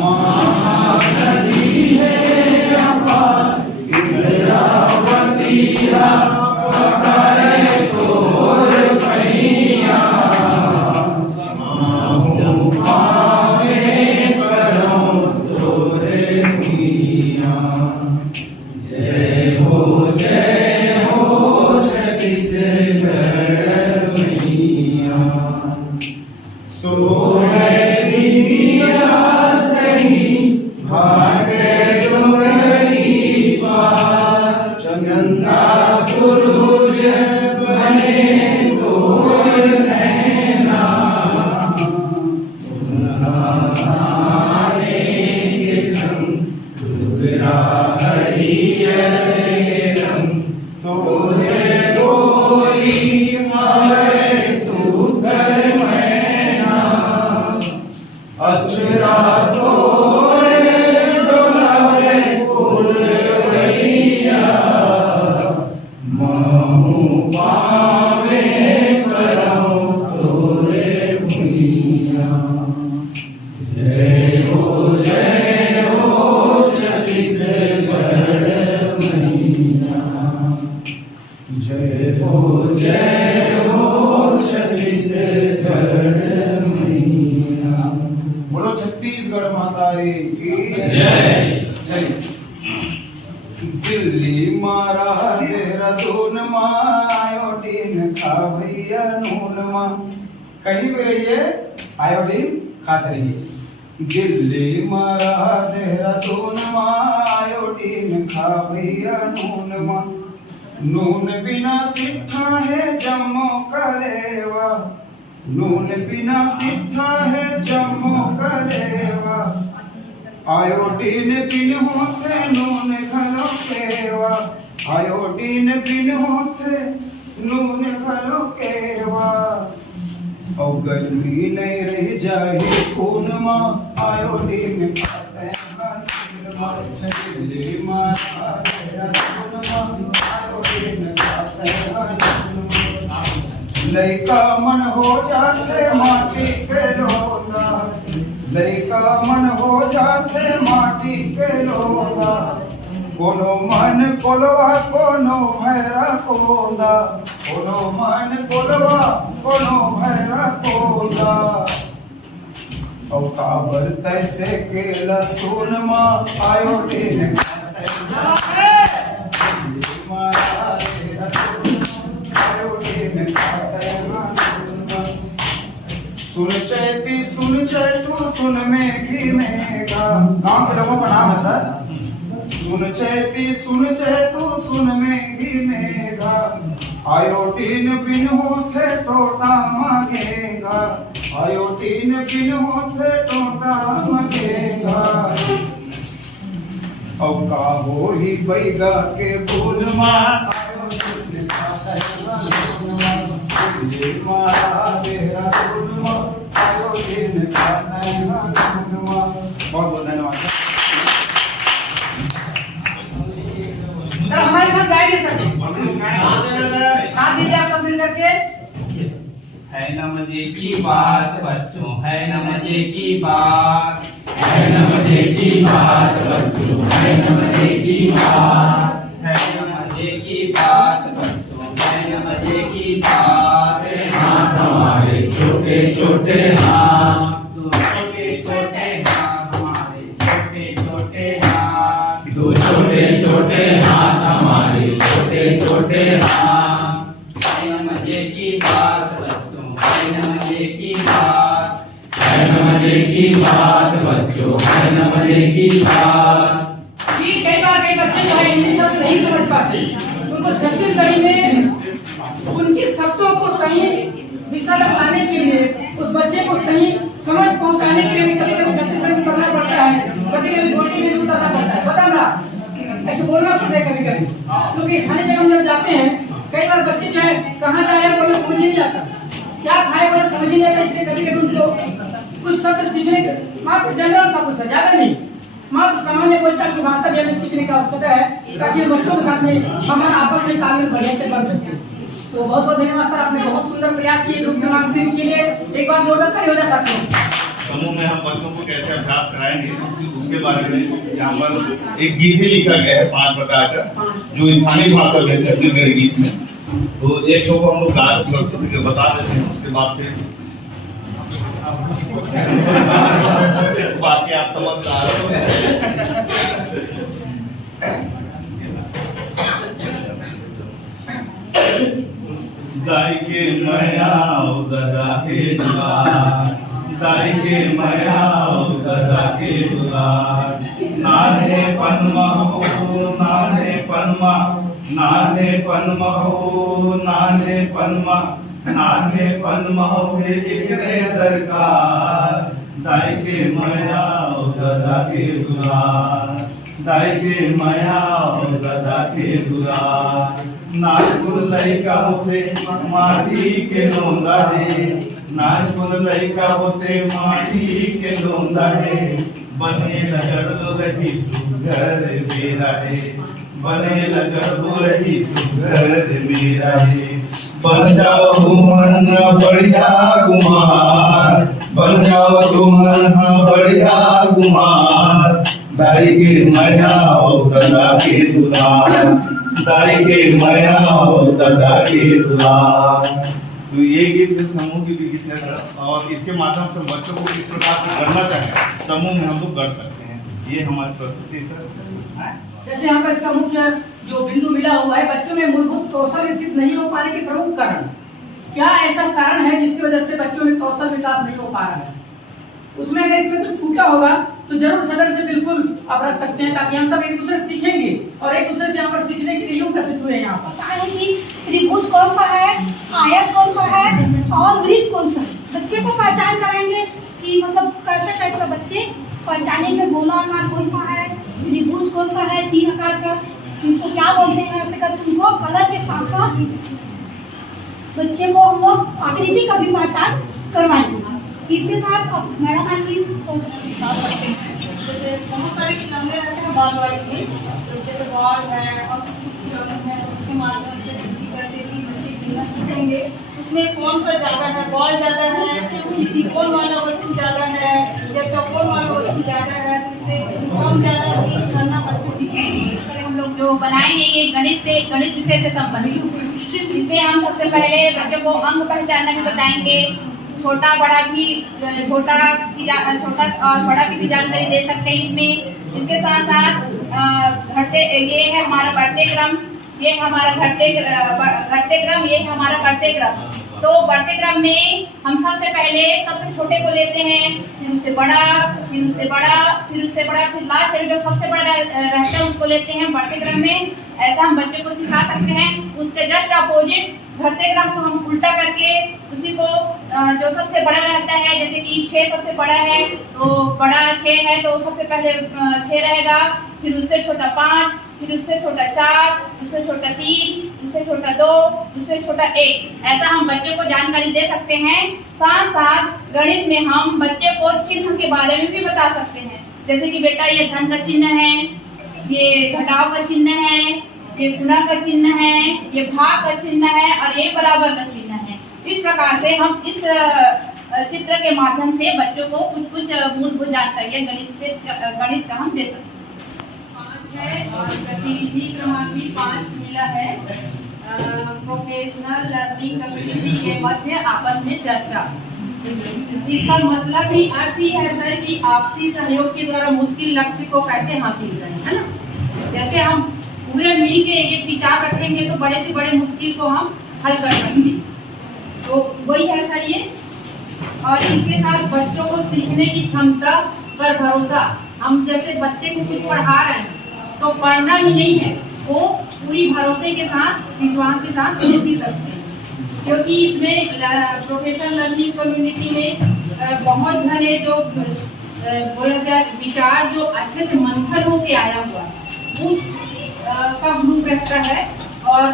महानदी है अपार इंद्रावती पकड़े तोर पैया माहू पावे करो तोरे मिया। जय हो छत्तीसगढ़ मैया। सोहरिया सही भागे डोरही पार चंदा सूरज बने तोर नैना सुनाने के संग डुगरा हरियर रंग तोरे बोली मारे सुकर मैना अचरा तोरे डोलावे पुरवैया महू पावे करो तोरे भुइया। जय हो छत्तीसगढ़ मैया। जय हो छत्तीसगढ़ मैया। बोलो छत्तीसगढ़ माता की जय। जय। दिल्ली मारा देहरादून आयोडीन खा भैया नून माँ कहीं भी रहिए आयोडीन खाते रहिए। दिल्ली मारा देहरादून आयोडीन खा भैया नून माँ नून बिना सिट्ठा है जम्मो करेवा नून बिना सिट्ठा है जम्मो करेवा आयोडीन बिन होते नून घलो केवा आयोडीन बिन होते नून घलो केवा और गर्मी नहीं रह जाए खून माँ आयोडीन खाते हैं मारा लइका मन हो जाते माटी के लोला लइका मन हो जाते माटी के लोला कोनो मन कोलवा कोनो भैरा कोला कोनो मन कोलवा कोनो भैरा कोला और काबर तैसे केला सोन माँ आयोडीन सुन चैतू सुन मेघी मेघा गांव के लोगों का नाम है सर। सुन चैतू सुन मेघी मेघा आयोडीन बिन होते टोटा मांगेगा आयोडीन बिन होते टोटा मांगेगा और का हो ही बैगा के फूल माँ आयोडीन खाता है मारा तेरा फूल माँ आयोडीन खाता है फूल माँ। बहुत बहुत धन्यवाद। हमारे साथ गाइड सकते हाँ दीजिए आप सब मिल करके। है न मजे की बात बच्चों है न मजे की बात है न मजे की बात बच्चों है न मजे की बात है न मजे की बात बच्चों है न मजे की बात। हाथ हमारे छोटे छोटे हाथ दो छोटे छोटे हाथ हमारे छोटे छोटे हाथ दो छोटे छोटे हाथ हमारे छोटे छोटे हाथ है न मजे की बात बच्चों है न मजे की बात है न मजे की बात बच्चों है न मजे की बात। कई बार कई बच्चे जो है हिंदी शब्द नहीं समझ पाते उनको छत्तीसगढ़ी में उनके शब्दों को सही दिशा तक लाने के लिए उस बच्चे को सही समझ पहुंचाने के लिए कभी कभी छत्तीसगढ़ी में करना पड़ता है कभी कभी घोटी में उतारना पड़ता है बता ना ऐसे बोलना पड़ता है कभी कभी क्योंकि खाने जगह हम जब जाते हैं कई बार बच्चे जो है कहाँ जा रहे हैं बोले समझ नहीं आता क्या खाए बोले समझ नहीं आता इसलिए कभी कभी उनको कुछ शब्द सीखने मात्र जनरल शब्द से ज्यादा नहीं मात्र सामान्य बोलचाल की भाषा भी हमें सीखने का आवश्यकता है ताकि बच्चों के साथ में हमारा आपस में तालमेल बढ़िया से बन सके। तो बहुत बहुत धन्यवाद सर आपने बहुत सुंदर प्रयास किए ग्रुप क्रमांक 3 के लिए एक बार जोरदार ताली हो जाए साथियों। समूह में हम बच्चों को कैसे अभ्यास कराएंगे उसके बारे में यहाँ पर एक गीत ही लिखा गया है 5 प्रकार का, जो स्थानीय भाषा में छत्तीसगढ़ी गीत में। तो एक शो को हम लोग बता देते हैं, उसके बाद फिर बाकी आप समझदार हो। दाई के माया दादा के दुलार, दाई के माया दादा के दुलार, नाने पनमा हो नाने पनमा, नाने पनमा हो नाने पनमा, नाने पनमा हो इकरे दरकार, दाई के माया दादा के दुलार, दाई के माया दादा के दुलार। नाजपुर लइका होते माटी के लोंदा है, नाजपुर लइका होते माटी के लोंदा है, बने लगड़ रही सुघर मेरा है, बने लगड़ रही सुघर मेरा है। बन जाओ तुमन बढ़िया कुमार, बन जाओ तुमन बढ़िया कुमार, दाई के माया दादा के दुलार, दाई के माया दादा के दुलार। तो ये गीत समूह की भी गीत है सर, और इसके माध्यम से बच्चों को किस प्रकार से करना चाहे समूह में हम लोग कर सकते हैं, ये हमारी प्रस्तुति सर। जैसे यहाँ पर इसका मुख्य जो बिंदु मिला हुआ है, बच्चों में मूलभूत कौशल विकसित नहीं हो पाने के प्रमुख कारण क्या ऐसा कारण है जिसकी वजह से बच्चों में कौशल विकास नहीं हो पा रहा है। उसमें अगर इसमें कुछ छूटा होगा तो जरूर सदन से बिल्कुल आप रख सकते हैं, ताकि हम सब एक दूसरे से सीखेंगे और एक दूसरे से यहाँ पर सीखने के लिए उपस्थित हुए यहाँ पर। पता है कि त्रिभुज कौन सा है, आयत कौन सा है और वृत्त कौन सा है। बच्चे को पहचान कराएंगे कि मतलब कैसे टाइप का बच्चे पहचानेंगे, गोलाकार कौन सा है, त्रिभुज कौन सा है, 3 आकार का, इसको क्या बोलते हैं, ऐसे करके उनको कलर के साथ साथ बच्चे को हम लोग आकृति का भी पहचान करवाएंगे। इसके साथ मैडम आंटी सिखा सकते हैं। जैसे बहुत सारे खिलौने रहते हैं बालवाड़ी में, जैसे बॉल है और खिलौने हैं, उसके माध्यम से करके बच्चे सीखेंगे उसमें कौन सा ज़्यादा है, बॉल ज़्यादा है कि त्रिकोण वाला वस्तु ज़्यादा है या चौकोन वाला वस्तु ज़्यादा है, तो इससे कौन ज़्यादा करना बच्चे सीखेंगे। हम लोग जो बनाएंगे ये गणित विषय से संबंधित। इसमें हम सबसे पहले बच्चों को अंक पहचानना भी बताएंगे, छोटा बड़ा और बड़ा की भी जानकारी दे सकते हैं इसमें। इसके साथ साथ ये है हमारा बढ़ते क्रम, ये हमारा घटते क्रम, ये हमारा बढ़ते क्रम। तो बढ़ते क्रम में हम सबसे पहले सबसे छोटे को लेते हैं, फिर उससे बड़ा, फिर उससे बड़ा, फिर उससे बड़ा, फिर लास्ट में जो सबसे बड़ा रहता है उसको लेते हैं बढ़ते क्रम में। ऐसा हम बच्चे को सिखा सकते हैं। उसके जस्ट अपोजिट घटते क्रम को हम उल्टा करके उसी को जो सबसे बड़ा रहता है, जैसे कि 6 सबसे बड़ा है तो बड़ा 6 है तो सबसे पहले 6 रहेगा, फिर उससे छोटा 5, फिर उससे छोटा 4, उससे छोटा 3, उससे छोटा 2, उससे छोटा 1। ऐसा हम बच्चे को जानकारी दे सकते हैं। साथ साथ गणित में हम बच्चे को चिन्ह के बारे में भी बता सकते हैं, जैसे कि बेटा ये धन का चिन्ह है, ये घटाव का चिन्ह है, ये गुणा का चिन्ह है, ये भाग का चिन्ह है और ये बराबर का चिन्ह है। इस प्रकार से हम इस चित्र के माध्यम से बच्चों को कुछ मूलभूत जानकारियाँ गणित का हम दे सकते हैं। 5 है और गतिविधि क्रमांक भी 5 मिला है। प्रोफेशनल लर्निंग कम्युनिटी के मध्य आपस में चर्चा। इसका मतलब ही अर्थ ही है सर कि आपसी सहयोग के द्वारा मुश्किल लक्ष्य को कैसे हासिल करें, है ना। जैसे हम पूरे मिल के एक विचार रखेंगे तो बड़े से बड़े मुश्किल को हम हल कर सकते हैं। तो वही है सर ये। और इसके साथ बच्चों को सीखने की क्षमता पर भरोसा। हम जैसे बच्चे को कुछ पढ़ा रहे हैं तो पढ़ना ही नहीं है, वो पूरी भरोसे के साथ, विश्वास के साथ सीख भी सकते हैं। क्योंकि इसमें प्रोफेशनल लर्निंग कम्युनिटी में बहुत सारे जो बोला जाए विचार जो अच्छे से मंथन होके आया हुआ उस का ग्रुप रहता है और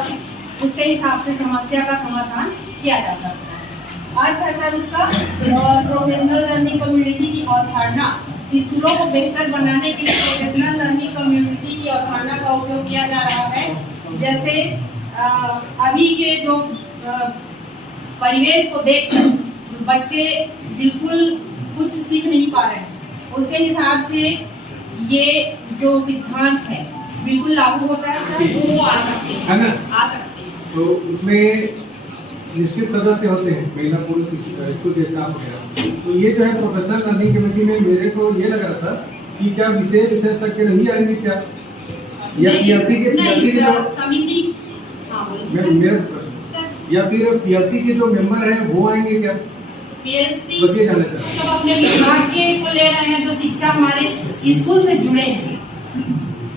उसके हिसाब से समस्या का समाधान किया जा सकता है। अर्थ है सर उसका प्रोफेशनल लर्निंग कम्युनिटी की अवधारणा। स्कूलों को बेहतर बनाने के लिए प्रोफेशनल लर्निंग कम्युनिटी की अवधारणा का उपयोग किया जा रहा है। जैसे अभी के जो परिवेश को देखकर बच्चे बिल्कुल कुछ सीख नहीं पा रहे हैं, उसके हिसाब से ये जो सिद्धांत है बिल्कुल लागू होता है सर, वो आ सकते हैं, है ना? आ सकते हैं। तो उसमें निश्चित सदस्य होते हैं, महिला पुरुष स्कूल के स्टाफ वगैरह। तो ये जो है प्रोफेशनल लर्निंग कमेटी में मेरे को ये लग रहा था कि क्या विशेषज्ञ नहीं आएंगे क्या, या पीएलसी के समिति, हाँ बोलिए। मेरा प्रश्न, या फिर पीएलसी के जो मेंबर हैं वो आएंगे क्या? पीएलसी बस ये जानना चाहता हूं। सब अपने विभाग के को ले रहे हैं, जो शिक्षा हमारे स्कूल से जुड़े हैं।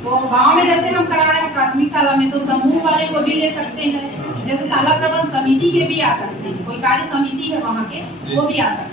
तो गांव में जैसे हम करा रहे हैं प्राथमिक शाला में, तो समूह वाले को भी ले सकते हैं, जैसे शाला प्रबंध समिति के भी आ सकते हैं, कोई कार्य समिति है वहाँ के, वो भी आ सकते हैं।